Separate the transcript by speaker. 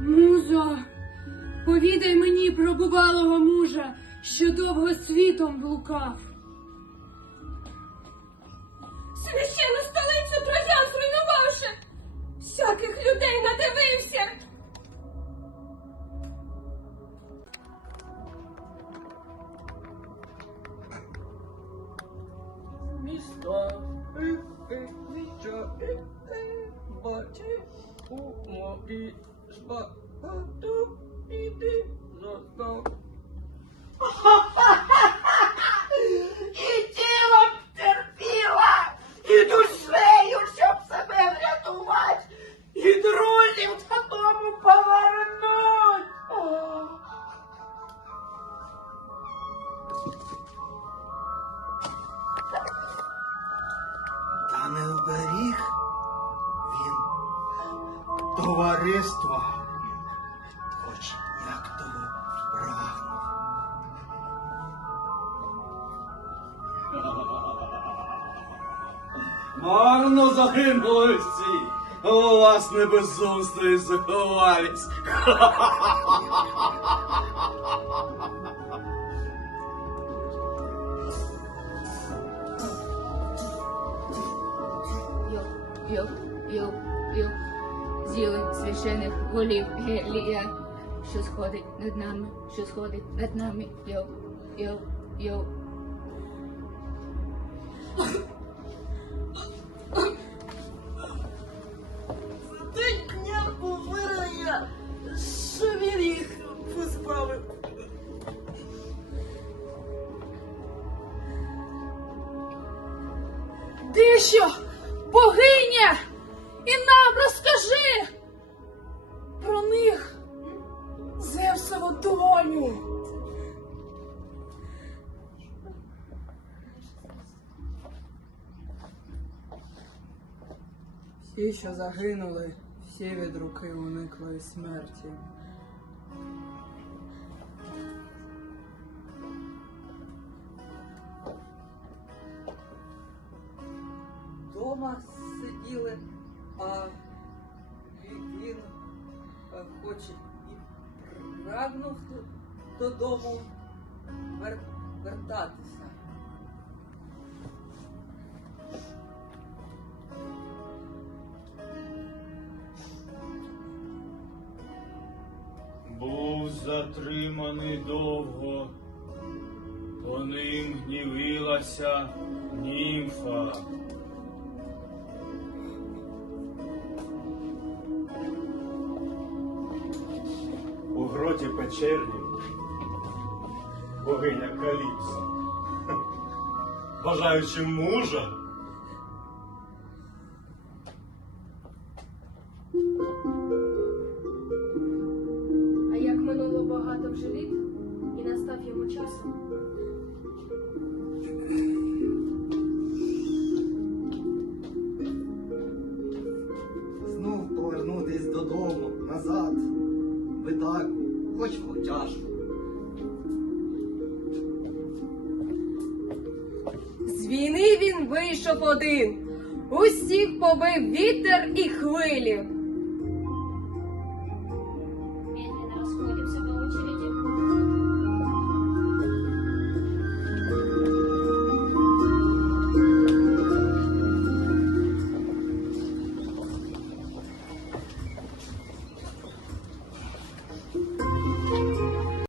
Speaker 1: Музо, повідай мені про бувалого мужа, що довго світом блукав.
Speaker 2: Священно столицю
Speaker 3: мої ж багато іди застав.
Speaker 4: Товариства, хоч як того прагнув.
Speaker 5: Марно загинули всі. У вас не безумство і заховались.
Speaker 6: Йоп, йоп, йоп, йоп. Зіли священих голів Гелія, що сходить над нами, що сходить над нами.
Speaker 4: Він їх позбавив.
Speaker 1: Ти що, богиня? І нам розкажи про них, Зевсову доню.
Speaker 7: Всі, що загинули, всі від руки уникли смерті. Дома сиділи, а він е, хоч і прагнув додому вер- вертатися.
Speaker 8: Був затриманий довго, по ним гнівилася німфа.
Speaker 5: Гроті печерні богиня Каліпса, Бажаючи мужа,
Speaker 2: А як минуло багато вже літ, і настав йому час,
Speaker 4: хоч тяжко.
Speaker 2: З війни він вийшов один. Усіх побив вітер і хвилі.